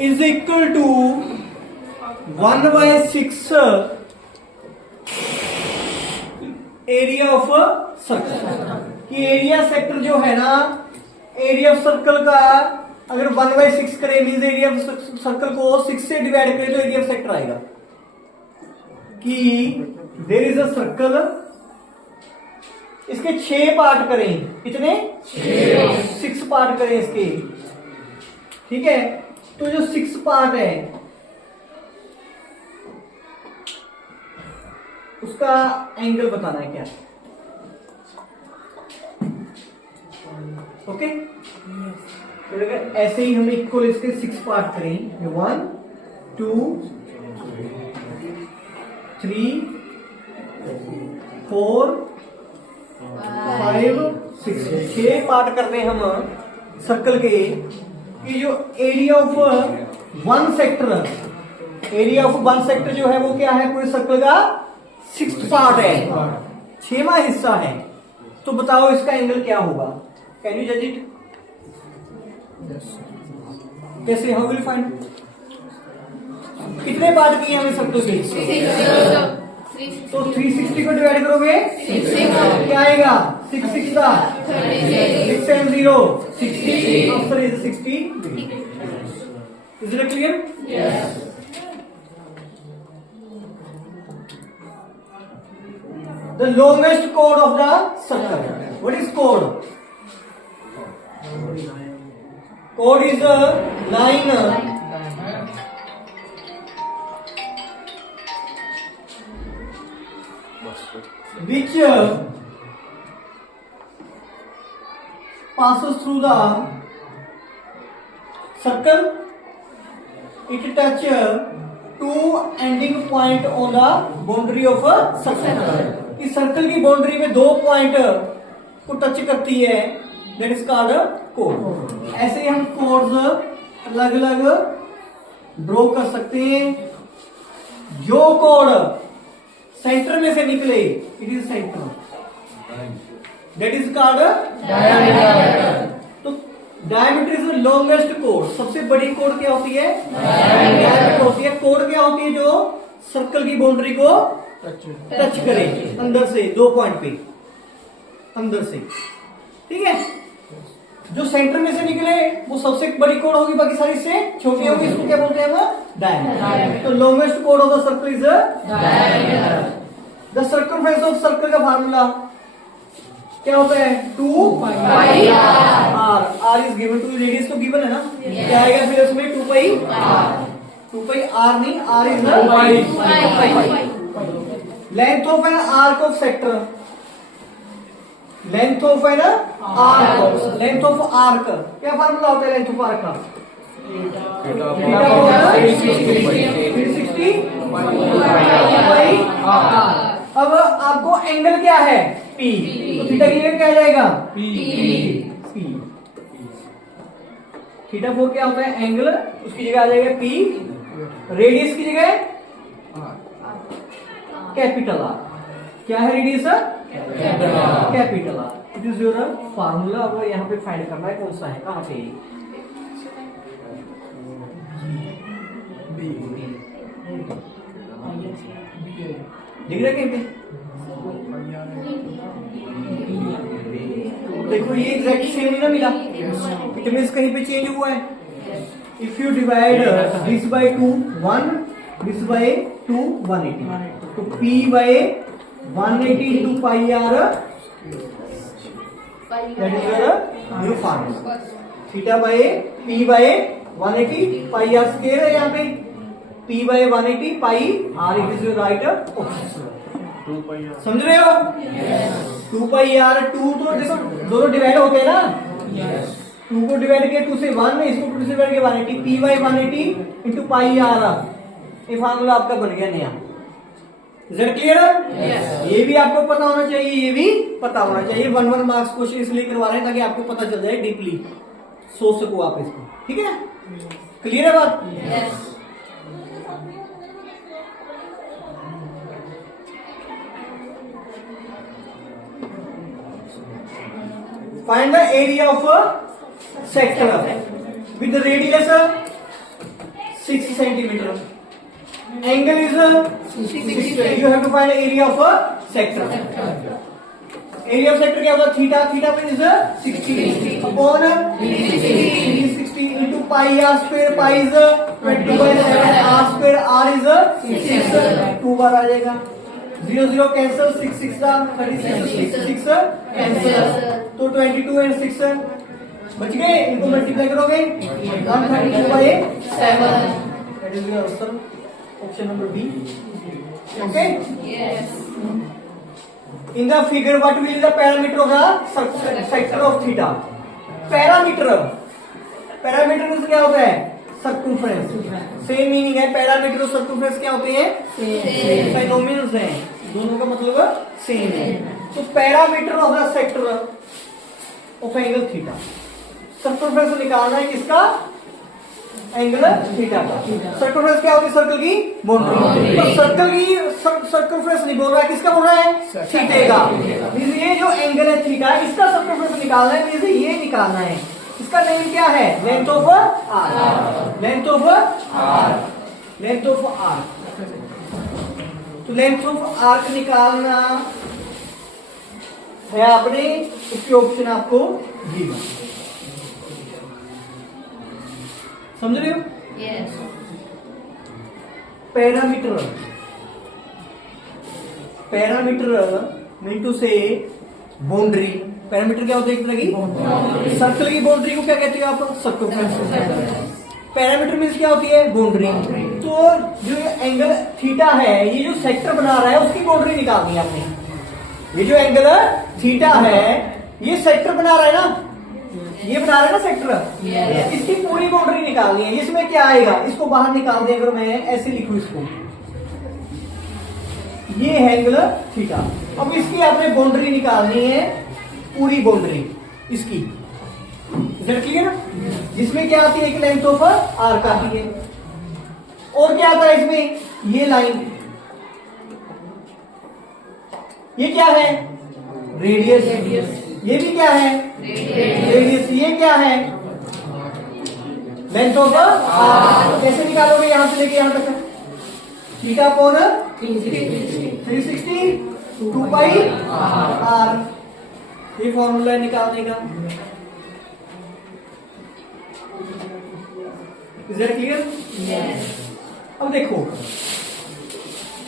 Is equal to 1/6 area of circle. कि area sector जो है ना, एरिया ऑफ सर्कल का अगर 1/6 करे मीन्स एरिया ऑफ सर्कल को 6 से डिवाइड करे तो एरिया ऑफ सेक्टर आएगा। कि देयर इज अ सर्कल, इसके 6 पार्ट करें। कितने? 6 पार्ट करें इसके। ठीक है, तो जो 6 पार्ट है उसका एंगल बताना है क्या? ओके, तो अगर ऐसे ही हम इक्वल इसके 6 पार्ट करें, 1 2 3 4 5 6 पार्ट करते हैं हम सर्कल के। कि जो area of one sector, area of one sector जो है वो क्या है? पूरे सर्कल का 6th पार्ट है, 6वां हिस्सा है। तो बताओ इसका एंगल क्या होगा? कैन यू जज इट? कैसे? How will find? कितने पार्ट किए हमें सर्कल के? तो 360 को डिवाइड करोगे क्या आएगा? 6 6 6 and 0 60। Answer is 60। Is it clear? Yes. The longest chord of the circle. What is chord? Chord is a line which passes through the circle. It touches two ending point on the boundary of a circle. इस circle की boundary में 2 point को touch करती है, that is called code. ऐसे ही हम codes अलग अलग ड्रॉ कर सकते हैं। जो कोड सेंटर में से निकले, it is centre, that is called diameter. तो डायमीटर इज द लॉन्गेस्ट कोड। सबसे बड़ी कोड क्या होती है? डायमीटर होती है। कोड क्या होती है? जो सर्कल की बाउंड्री को टच करे अंदर से 2 पॉइंट पे, अंदर से। ठीक है, जो सेंटर में से निकले वो सबसे बड़ी कोड होगी, बाकी सारी से छोटी होगी। इसको क्या बोलते हैं हम? डायमीटर। तो लॉन्गेस्ट कोड of the circle is diameter. The circumference of circle का फार्मूला क्या होता है? 2 pi r. R is given to radius, तो गिवन है ना, क्या आएगा फिर उसमें? 2 पाई आर नहीं, r is pi. Length of an arc of sector, length of an arc, length of arc क्या फार्मूला होता है लेंथ ऑफ आर्क का? 360 बाई आर। अब आपको एंगल क्या है? पी। तो थीटा की जगह क्या आ जाएगा? पी। थीटा 4 क्या होता है? एंगल, उसकी जगह आ जाएगा पी। रेडियस की जगह कैपिटल आर। क्या है radius? Capital R. It is your formula. अब यहाँ पे फाइंड करना है कौन सा है, कहाँ पे? दिख रहा है कहीं पे? देखो ये एग्जैक्ट सेम नहीं ना मिला, इट मींस कहीं पे चेंज हुआ है। If you divide this by 2 1, this by 2 180, तो P by 180 into pi r, that is your new formula. Theta by P by 180 pi r square है यहाँ पे, P by 180 pi r, it is your right option. समझ रहे हो? 2 pi are, 2 तो देखो दोनों डिवाइड होते हैं ना, 2 को डिवाइड किया 2 से 1, इसको 2 से डिवाइड किया 180, P by 180 into pi r, ये फार्मूला आपका बन गया नया। Is it clear? ये भी आपको पता होना चाहिए, ये भी पता होना चाहिए। 1 मार्क्स क्वेश्चन इसलिए करवा रहे हैं ताकि आपको पता चल जाए, डीपली सोच सको आप इसको। ठीक है, क्लियर है बात? Find the area of a sector with the radius 6 centimeter. Angle is 60. You have to find area of a sector. Area of sector क्या होगा? Theta. Theta mean is 60 upon 360 into pi r square. Pi is 22/7. R square r is 6. 2 बार आ जाएगा. 0 0 cancel. 6 6 का 36. 6 cancel. तो 22 and 6 बच गए. इनको multiply करोगे 132/7. That is your answer. Option number B. Okay. Yes. In the figure, what will be the parameter of the sector of theta? Parameter. Parameter means क्या होता है? Circumference. सेम मीनिंग है. Parameter और circumference क्या होते हैं? साइनोमियल्स हैं. दोनों का मतलब सेम है. तो parameter of the sector of angle theta. Circumference निकालना है किसका? एंगल थीटा का. सर्कमफ्रेंस क्या होती है? सर्कल की बाउंड्री. तो सर्कल की सर्कमफ्रेंस नहीं बोल रहा है. किसका बोल रहा है? थीटे का. मींस ये जो एंगल है थीटा, इसका सर्कमफ्रेंस निकालना है. मींस ये निकालना है. इसका नेम क्या है? Length of arc. Length of arc. Length of arc. तो लेंथ ऑफ आर्क निकालना है आपने. उसके ऑप्शन आपको दी. समझ रहे हो? Yes. Parameter. Parameter mean to say boundary. Parameter क्या होता है? एक तरह की सर्कल की बाउंड्री को क्या कहते हो आप? सर्कमफ्रेंस. पैरामीटर मीन्स क्या होती है? बाउंड्री. तो जो एंगल थीटा है, ये जो सेक्टर बना रहा है, उसकी बाउंड्री निकालनी है आपने. ये जो एंगल थीटा है, ये सेक्टर बना रहा है ना. ये बना रहा है ना सेक्टर. Yes. इसकी पूरी बाउंड्री निकालनी है. इसमें क्या आएगा? इसको बाहर निकाल दे. अगर मैं ऐसे लिखूं इसको, ये है एंगल थीटा. अब इसकी आपने बाउंड्री निकालनी है. पूरी बाउंड्री इसकी. क्लियर? जिसमें क्या आती है? एक लेंथ ऑफ आर्क आती है. और क्या आता है इसमें? ये लाइन. ये क्या है? रेडियस. ये भी क्या है? रेडियस. ये क्या है? Length of arc. कैसे निकालोगे? यहां से लेके यहां तक. Theta upon 360 2 pi r. ये फॉर्मूला निकालने का. Is that clear? Yes. अब देखो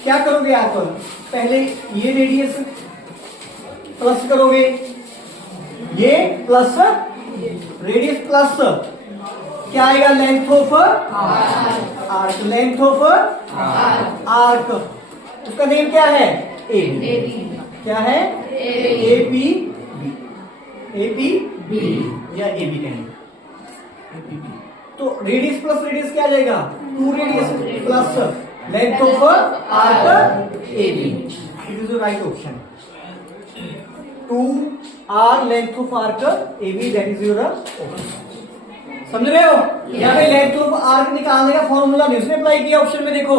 क्या करोगे आप. पहले ये रेडियस प्लस करोगे. ये प्लस रेडियस प्लस क्या आएगा? Length of arc. Length of arc. उसका नेम क्या है? ए. क्या है? A p b. A p b या ए बी कहेंगे. तो रेडियस प्लस रेडियस क्या आ जाएगा? 2 radius plus length of arc a b. It is the right option. 2r length of arc a b. That is your option. समझ रहे हो? यहाँ पे लेंथ ऑफ आर्क निकालने का फॉर्मूला नहीं उसने अप्लाई किया. ऑप्शन में देखो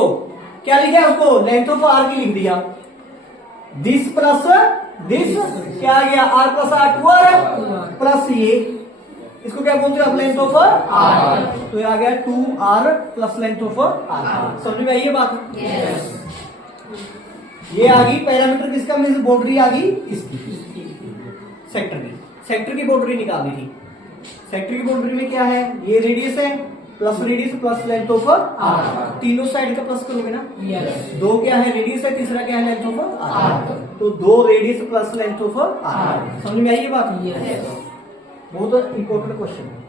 क्या लिखा है? उसको लेंथ ऑफ आर्क ही लिख दिया. दिस प्लस दिस क्या आ गया? Are plus are 2r plus ये. इसको क्या बोलते हैं आप? Length of arc. तो ये आ गया 2r plus length of arc. समझ में आई ये बात? Yes. ये आ गई पैरामीटर. किसका? मींस बाउंड्री आ गई इसकी. सेक्टर की. सेक्टर की बाउंड्री निकालनी थी. सेक्टर की बाउंड्री में क्या है? ये रेडियस है plus radius plus length of arc. तीनों साइड का प्लस करोगे ना. Yes. 2 क्या है? रेडियस है. तीसरा क्या है? Length of arc. तो 2 radius plus length of arc. समझ में आई ये बात? Yes. बहुत इंपॉर्टेंट क्वेश्चन है.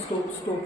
Stop stop